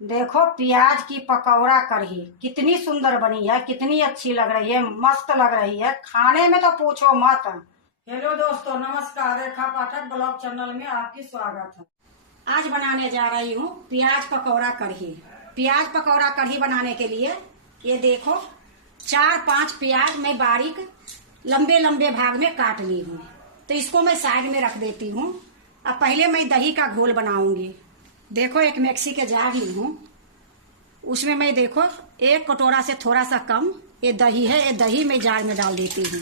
देखो प्याज की पकौड़ा कढ़ी कितनी सुंदर बनी है, कितनी अच्छी लग रही है, मस्त लग रही है। खाने में तो पूछो मत। हेलो दोस्तों, नमस्कार। रेखा पाठक ब्लॉग चैनल में आपकी स्वागत है। आज बनाने जा रही हूँ प्याज पकौड़ा कढ़ी। प्याज पकौड़ा कढ़ी बनाने के लिए ये देखो 4-5 प्याज मैं बारीक लंबे लंबे भाग में काट ली हूँ। तो इसको मैं साइड में रख देती हूँ। अब पहले मैं दही का घोल बनाऊंगी। देखो एक मिक्सी के जार ली हूँ, उसमें मैं देखो 1 कटोरा से थोड़ा सा कम ये दही है। ये दही मैं जार में डाल देती हूँ।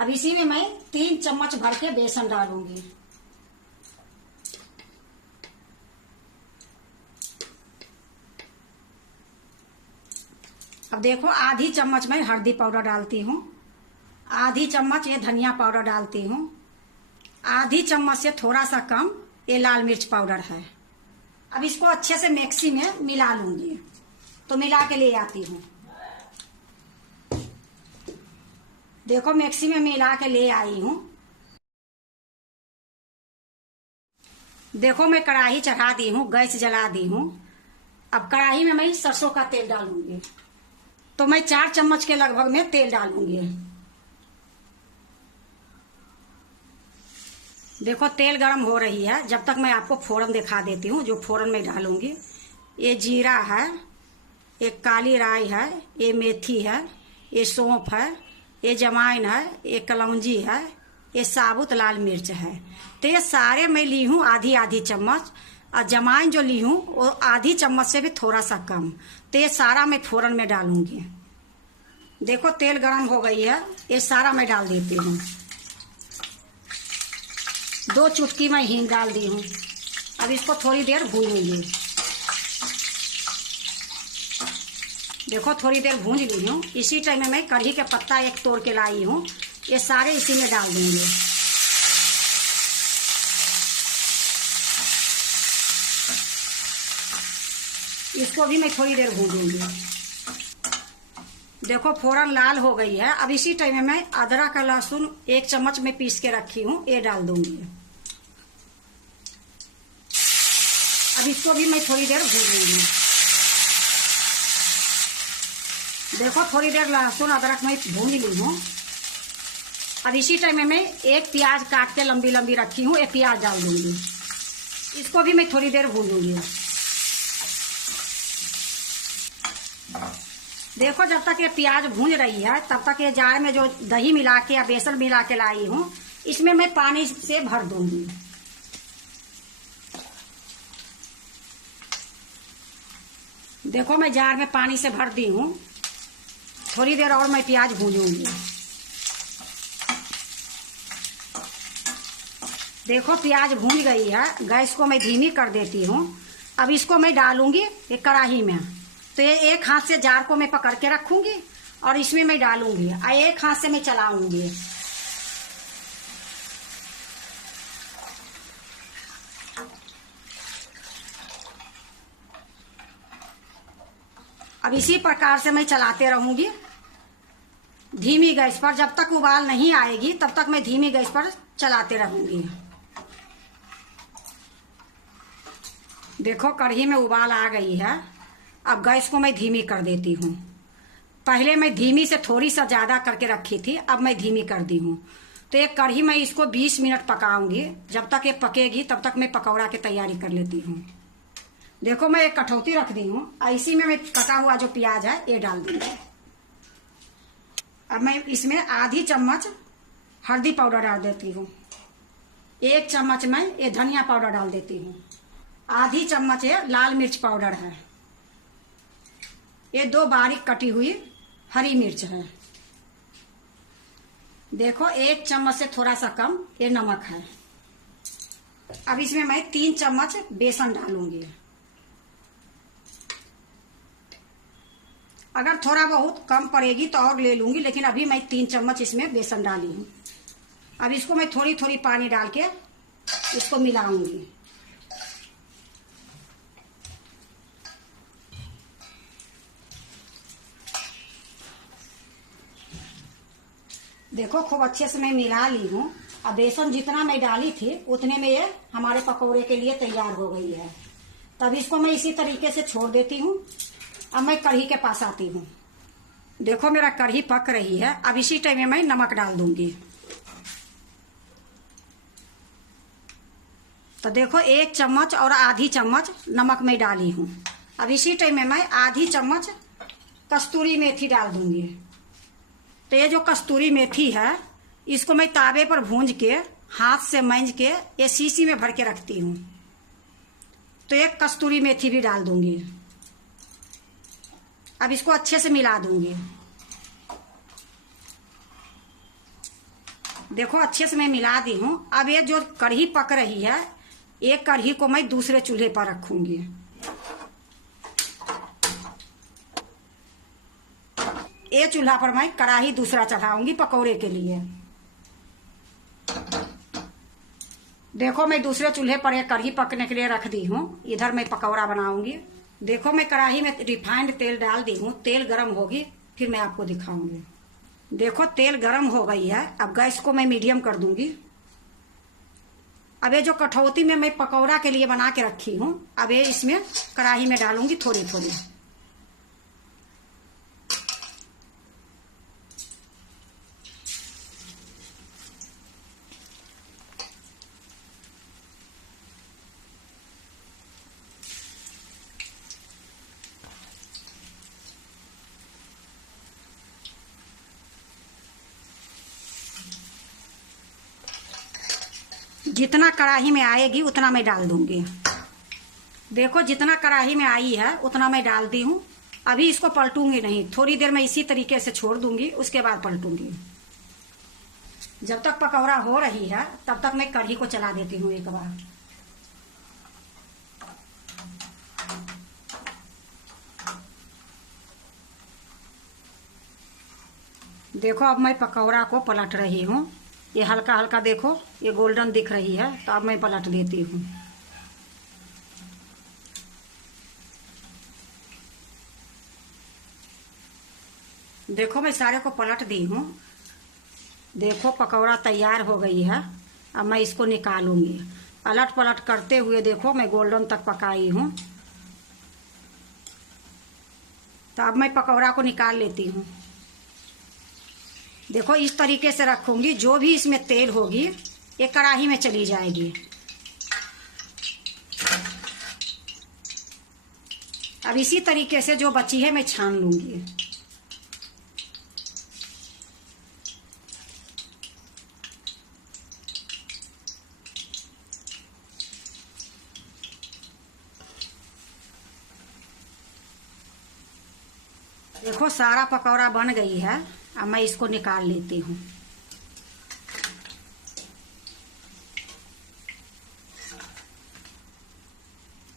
अब इसी में मैं 3 चम्मच भर के बेसन डालूंगी। अब देखो आधी चम्मच मैं हल्दी पाउडर डालती हूँ, आधी चम्मच ये धनिया पाउडर डालती हूँ, आधी चम्मच से थोड़ा सा कम ये लाल मिर्च पाउडर है। अब इसको अच्छे से मिक्सी में मिला लूंगी। तो मिला के ले आती हूँ। देखो मिक्सी में मिला के ले आई हूँ। देखो मैं कढ़ाई चढ़ा दी हूँ, गैस जला दी हूँ। अब कढ़ाई में मैं सरसों का तेल डालूंगी। तो मैं 4 चम्मच के लगभग में तेल डालूंगी। देखो तेल गरम हो रही है। जब तक मैं आपको फोड़न दिखा देती हूँ जो फोड़न में डालूंगी। ये जीरा है, ये काली राई है, ये मेथी है, ये सौंफ है, ये जमाइन है, ये कलौंजी है, ये साबुत लाल मिर्च है। तो ये सारे मैं ली हूँ आधी आधी चम्मच। और जमाइन जो ली हूँ वो आधी चम्मच से भी थोड़ा सा कम। तो ये सारा मैं फोड़न में डालूंगी। देखो तेल गरम हो गई है, ये सारा मैं डाल देती हूँ। 2 चुटकी मैं हींग डाल दी हूँ। अब इसको थोड़ी देर भूनूंगी। देखो थोड़ी देर भून ली हूँ। इसी टाइम में मैं कढ़ी के पत्ता 1 तोड़ के लाई हूँ, ये सारे इसी में डाल दूंगी। इसको भी मैं थोड़ी देर भूनूंगी। देखो फोरन लाल हो गई है। अब इसी टाइम में मैं अदरक का लहसुन 1 चम्मच में पीस के रखी हूँ, ये डाल दूंगी। अब इसको भी मैं थोड़ी देर भूनूंगी। देखो थोड़ी देर लहसुन अदरक मैं भून ली हूँ। अब इसी टाइम में मैं 1 प्याज काट के लंबी लंबी रखी हूँ, ये प्याज डाल दूंगी। इसको भी मैं थोड़ी देर भूनूंगी। देखो जब तक ये प्याज भून रही है तब तक ये जार में जो दही मिला के या बेसन मिला के लाई हूँ इसमें मैं पानी से भर दूंगी। देखो मैं जार में पानी से भर दी हूँ। थोड़ी देर और मैं प्याज भूनूंगी। देखो प्याज भून गई है। गैस को मैं धीमी कर देती हूँ। अब इसको मैं डालूंगी एक कढ़ाई में। तो ये एक हाथ से जार को मैं पकड़ के रखूंगी और इसमें मैं डालूंगी और एक हाथ से मैं चलाऊंगी। अब इसी प्रकार से मैं चलाते रहूंगी धीमी गैस पर। जब तक उबाल नहीं आएगी तब तक मैं धीमी गैस पर चलाते रहूंगी। देखो कढ़ी में उबाल आ गई है। अब गैस को मैं धीमी कर देती हूँ। पहले मैं धीमी से थोड़ी सा ज्यादा करके रखी थी, अब मैं धीमी कर दी हूँ। तो ये कढ़ी मैं इसको 20 मिनट पकाऊंगी। जब तक ये पकेगी तब तक मैं पकौड़ा की तैयारी कर लेती हूँ। देखो मैं एक कटौती रख दी हूँ। इसी में मैं कटा हुआ जो प्याज है ये डाल दूंगी। अब मैं इसमें आधी चम्मच हल्दी पाउडर डाल देती हूँ। 1 चम्मच मैं ये धनिया पाउडर डाल देती हूँ। आधी चम्मच ये लाल मिर्च पाउडर है। ये 2 बारीक कटी हुई हरी मिर्च है। देखो 1 चम्मच से थोड़ा सा कम ये नमक है। अब इसमें मैं 3 चम्मच बेसन डालूंगी। अगर थोड़ा बहुत कम पड़ेगी तो और ले लूंगी, लेकिन अभी मैं 3 चम्मच इसमें बेसन डाली हूँ। अब इसको मैं थोड़ी थोड़ी पानी डाल के इसको मिलाऊंगी। देखो खूब अच्छे से मैं मिला ली हूँ। अब बेसन जितना मैं डाली थी उतने में ये हमारे पकौड़े के लिए तैयार हो गई है। तब इसको मैं इसी तरीके से छोड़ देती हूँ। अब मैं कढ़ी के पास आती हूँ। देखो मेरा कढ़ी पक रही है। अब इसी टाइम में मैं नमक डाल दूंगी। तो देखो 1 चम्मच और आधी चम्मच नमक मैं डाली हूँ। अब इसी टाइम में मैं आधी चम्मच कस्तूरी मेथी डाल दूंगी। तो ये जो कस्तूरी मेथी है इसको मैं तावे पर भूंज के हाथ से मंज के ये शीशी में भर के रखती हूँ। तो एक कस्तूरी मेथी भी डाल दूंगी। अब इसको अच्छे से मिला दूंगी। देखो अच्छे से मैं मिला दी हूँ। अब ये जो कढ़ी पक रही है एक कढ़ी को मैं दूसरे चूल्हे पर रखूंगी। ये चूल्हा पर मैं कढ़ाई दूसरा चढ़ाऊंगी पकौड़े के लिए। देखो मैं दूसरे चूल्हे पर एक कढ़ी पकने के लिए रख दी हूँ। इधर मैं पकौड़ा बनाऊंगी। देखो मैं कढ़ाई में रिफाइंड तेल डाल दी हूँ। तेल गरम होगी फिर मैं आपको दिखाऊंगी। देखो तेल गरम हो गई है। अब गैस को मैं मीडियम कर दूंगी। अब ये जो कठौती में मैं पकौड़ा के लिए बना के रखी हूँ अब ये इसमें कढ़ाई में डालूंगी थोड़ी थोड़ी। जितना कढ़ाई में आएगी उतना मैं डाल दूंगी। देखो जितना कढ़ाई में आई है उतना मैं डाल दी हूँ। अभी इसको पलटूंगी नहीं। थोड़ी देर मैं इसी तरीके से छोड़ दूंगी उसके बाद पलटूंगी। जब तक पकौड़ा हो रही है तब तक मैं कढ़ी को चला देती हूँ एक बार। देखो अब मैं पकौड़ा को पलट रही हूँ। ये हल्का हल्का देखो ये गोल्डन दिख रही है तो अब मैं पलट देती हूँ। देखो मैं सारे को पलट दी हूँ। देखो पकौड़ा तैयार हो गई है। अब मैं इसको निकालूंगी। अलट पलट करते हुए देखो मैं गोल्डन तक पकाई हूँ। तो अब मैं पकौड़ा को निकाल लेती हूँ। देखो इस तरीके से रखूंगी। जो भी इसमें तेल होगी ये कढ़ाई में चली जाएगी। अब इसी तरीके से जो बची है मैं छान लूंगी। देखो सारा पकौड़ा बन गई है। अब मैं इसको निकाल लेती हूँ।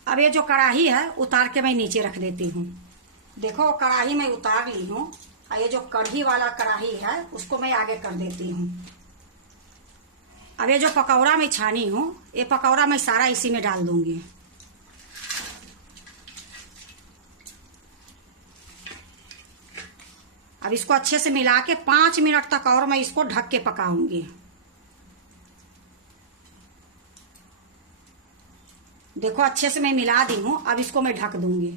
अब ये जो कढ़ाई है उतार के मैं नीचे रख देती हूँ। देखो कढ़ाई मैं उतार ली हूँ। और ये जो कढ़ी वाला कढ़ाई है उसको मैं आगे कर देती हूँ। अब ये जो पकौड़ा मैं छानी हूँ ये पकौड़ा मैं सारा इसी में डाल दूंगी। अब इसको अच्छे से मिला के 5 मिनट तक और मैं इसको ढक के पकाऊंगी। देखो अच्छे से मैं मिला दी हूँ। अब इसको मैं ढक दूंगी।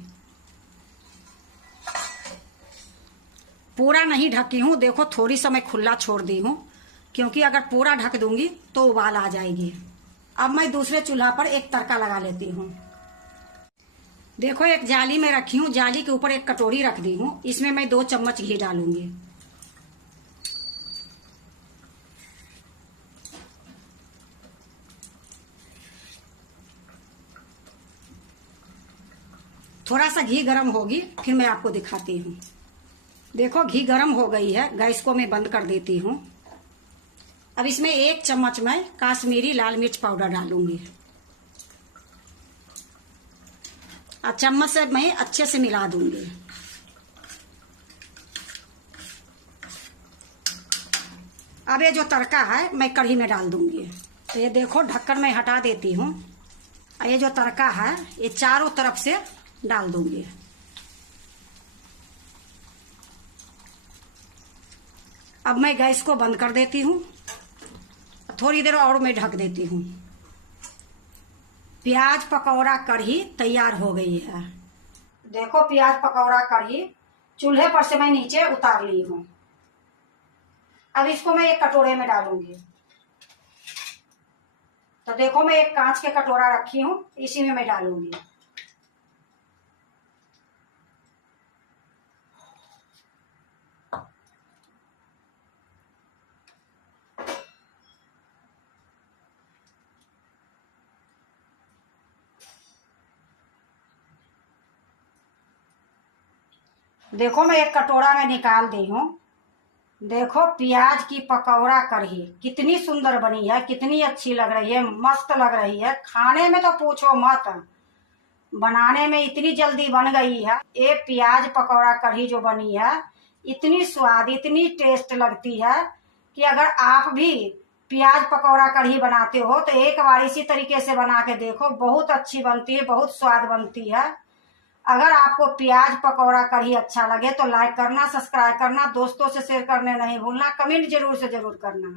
पूरा नहीं ढकी हूँ। देखो थोड़ी सा मैं खुला छोड़ दी हूँ क्योंकि अगर पूरा ढक दूंगी तो उबाल आ जाएगी। अब मैं दूसरे चूल्हा पर एक तड़का लगा लेती हूँ। देखो एक जाली में रखी हूँ। जाली के ऊपर एक कटोरी रख दी हूँ। इसमें मैं 2 चम्मच घी डालूंगी। थोड़ा सा घी गरम होगी फिर मैं आपको दिखाती हूँ। देखो घी गरम हो गई है। गैस को मैं बंद कर देती हूँ। अब इसमें 1 चम्मच मैं काश्मीरी लाल मिर्च पाउडर डालूंगी। अब चम्मच से मैं अच्छे से मिला दूंगी। अब ये जो तड़का है मैं कढ़ी में डाल दूंगी। तो ये देखो ढक्कन मैं हटा देती हूँ। और ये जो तड़का है ये चारों तरफ से डाल दूंगी। अब मैं गैस को बंद कर देती हूँ। थोड़ी देर और मैं ढक देती हूँ। प्याज पकौड़ा कढ़ी तैयार हो गई है। देखो प्याज पकौड़ा कढ़ी चूल्हे पर से मैं नीचे उतार ली हूँ। अब इसको मैं एक कटोरे में डालूंगी। तो देखो मैं एक कांच के कटोरा रखी हूँ, इसी में मैं डालूंगी। देखो मैं एक कटोरा में निकाल दी हूँ। देखो प्याज की पकौड़ा कढ़ी कितनी सुंदर बनी है, कितनी अच्छी लग रही है, मस्त लग रही है। खाने में तो पूछो मत, बनाने में इतनी जल्दी बन गई है। ये प्याज पकौड़ा कढ़ी जो बनी है इतनी स्वाद, इतनी टेस्ट लगती है कि अगर आप भी प्याज पकौड़ा कढ़ी बनाते हो तो एक बार इसी तरीके से बना के देखो। बहुत अच्छी बनती है, बहुत स्वाद बनती है। अगर आपको प्याज पकौड़ा कढ़ी अच्छा लगे तो लाइक करना, सब्सक्राइब करना, दोस्तों से शेयर करने नहीं भूलना, कमेंट जरूर से जरूर करना।